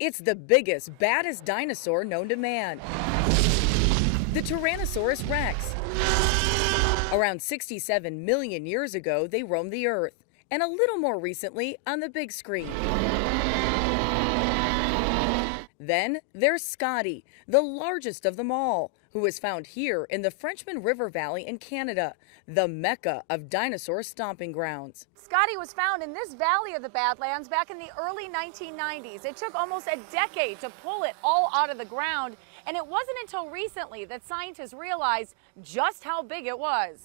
It's the biggest, baddest dinosaur known to man, the Tyrannosaurus rex. Around 67 million years ago, they roamed the Earth, and a little more recently on the big screen. Then there's Scotty, the largest of them all, who was found here in the Frenchman River Valley in Canada, the mecca of dinosaur stomping grounds. Scotty was found in this valley of the Badlands back in the early 1990s. It took almost a decade to pull it all out of the ground, and it wasn't until recently that scientists realized just how big it was.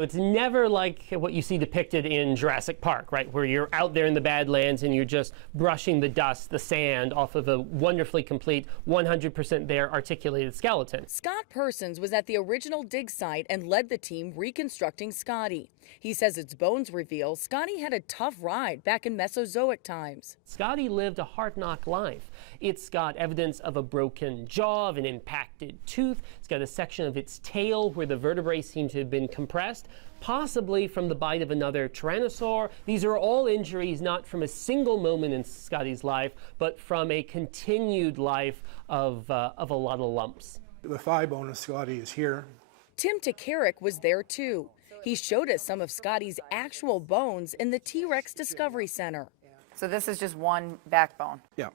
It's never like what you see depicted in Jurassic Park, right, where you're out there in the Badlands and you're just brushing the dust, the sand off of a wonderfully complete, 100% there articulated skeleton. Scott Persons was at the original dig site and led the team reconstructing Scotty. He says its bones reveal Scotty had a tough ride back in Mesozoic times. Scotty lived a hard-knock life. It's got evidence of a broken jaw, of an impacted tooth. It's got a section of its tail where the vertebrae seem to have been compressed, possibly from the bite of another tyrannosaur. These are all injuries not from a single moment in Scotty's life, but from a continued life of a lot of lumps. The thigh bone of Scotty is here. Tim Takarik was there too. He showed us some of Scotty's actual bones in the T-Rex Discovery Center. So this is just one backbone. Yeah,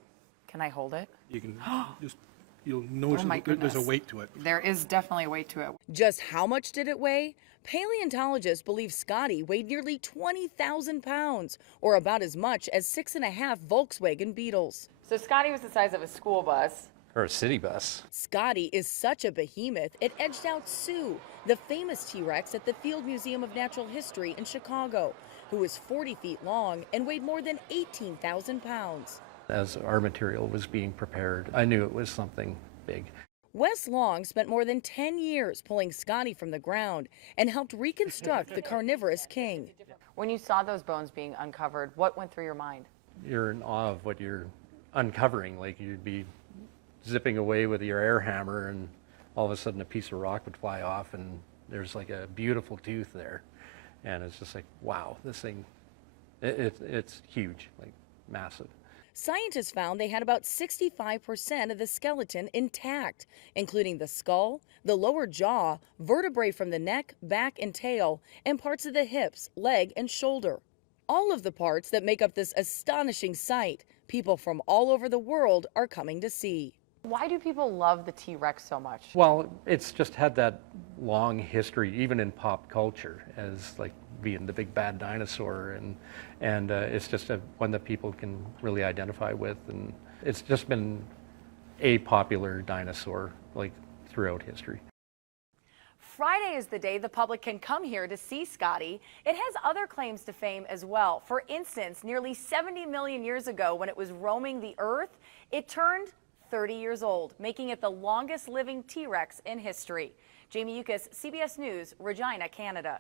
Can I hold it? you can just, you'll notice my there's a goodness. weight to it. There is definitely a weight to it. Just how much did it weigh? Paleontologists believe Scotty weighed nearly 20,000 pounds, or about as much as 6.5 Volkswagen Beetles. So Scotty was the size of a school bus. Or a city bus. Scotty is such a behemoth, it edged out Sue, the famous T-Rex at the Field Museum of Natural History in Chicago, who was 40 feet long and weighed more than 18,000 pounds. As our material was being prepared, I knew it was something big. Wes Long spent more than 10 years pulling Scotty from the ground and helped reconstruct the carnivorous king. When you saw those bones being uncovered, what went through your mind? You're in awe of what you're uncovering. Like you'd be zipping away with your air hammer and all of a sudden a piece of rock would fly off and there's like a beautiful tooth there. And it's just like, wow, this thing, it's huge, like massive. Scientists found they had about 65% of the skeleton intact, including the skull, the lower jaw, vertebrae from the neck, back, and tail, and parts of the hips, leg, and shoulder. All of the parts that make up this astonishing sight, people from all over the world are coming to see. Why do people love the T-Rex so much? Well, it's just had that long history, even in pop culture, as like being the big bad dinosaur, and it's just one that people can really identify with, and it's just been a popular dinosaur like throughout history. Friday is the day the public can come here to see Scotty. It has other claims to fame as well. For instance, nearly 70 million years ago, when it was roaming the Earth, it turned 30 years old, making it the longest living T-Rex in history. Jamie Yukas, CBS News, Regina, Canada.